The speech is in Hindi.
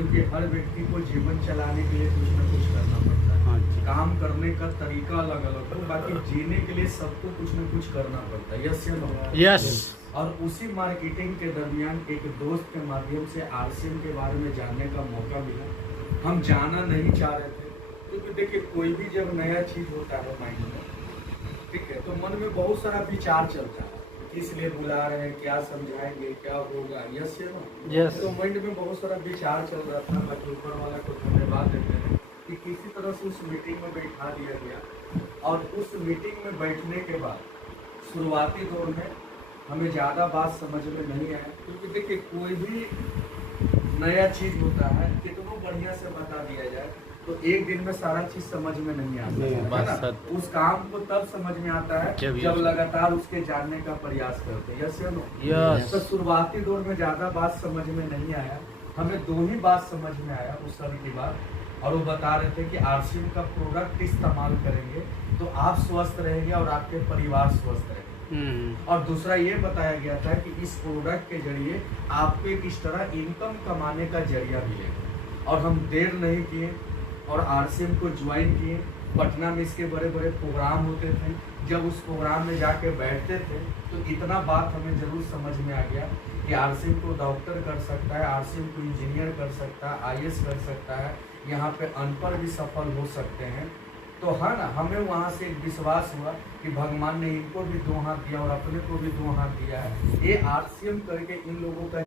क्योंकि हर व्यक्ति को जीवन चलाने के लिए कुछ न कुछ करना पड़ता है। हाँ जी। काम करने का तरीका अलग अलग हो, बाकी जीने के लिए सबको कुछ न कुछ करना पड़ता है। यस या नो? यस। और उसी मार्केटिंग के दरमियान एक दोस्त के माध्यम से आरसीएम के बारे में जानने का मौका मिला। हम जाना नहीं चाह रहे थे, क्योंकि देखिए कोई भी जब नया चीज होता है माइंड में, ठीक है, तो मन में बहुत सारा विचार चलता है, किस लिए बुला रहे हैं, क्या समझाएंगे, क्या होगा। यस या नो? यस। तो माइंड में बहुत सारा विचार चल रहा था। बाकी ऊपर वाला को धन्यवाद देते हैं कि किसी तरह से उस मीटिंग में बैठा दिया गया। और उस मीटिंग में बैठने के बाद शुरुआती दौर में हमें ज़्यादा बात समझ में नहीं आया, क्योंकि देखिए कोई भी नया चीज़ होता है, कितना बढ़िया से बता दिया जाए तो एक दिन में सारा चीज़ समझ में नहीं आता है ना। उस काम को तब समझ में आता है जब लगातार उसके जानने का प्रयास करते हैं। यस या नो? यस। तो शुरुआती दौर में ज़्यादा बात समझ में नहीं आया, हमें 2 ही बात समझ में आया उस सर की बात। और वो बता रहे थे कि आरसीएम का प्रोडक्ट इस्तेमाल करेंगे तो आप स्वस्थ रहेंगे और आपके परिवार स्वस्थ रहेंगे। और दूसरा ये बताया गया था कि इस प्रोडक्ट के जरिए आपको एक इस तरह इनकम कमाने का जरिया मिलेगा। और हम देर नहीं किए और आरसीएम को ज्वाइन किए। पटना में इसके बड़े बड़े प्रोग्राम होते थे, जब उस प्रोग्राम में जाके बैठते थे तो इतना बात हमें जरूर समझ में आ गया कि आरसीएम को डॉक्टर कर सकता है, आरसीएम को इंजीनियर कर सकता है, आईएएस कर सकता है, यहाँ पे अनपढ़ भी सफल हो सकते हैं। तो है ना, हमें वहाँ से एक विश्वास हुआ कि भगवान ने इनको भी 2 हाथ दिया और अपने को भी 2 हाथ दिया है। ये आरसीएम करके इन लोगों का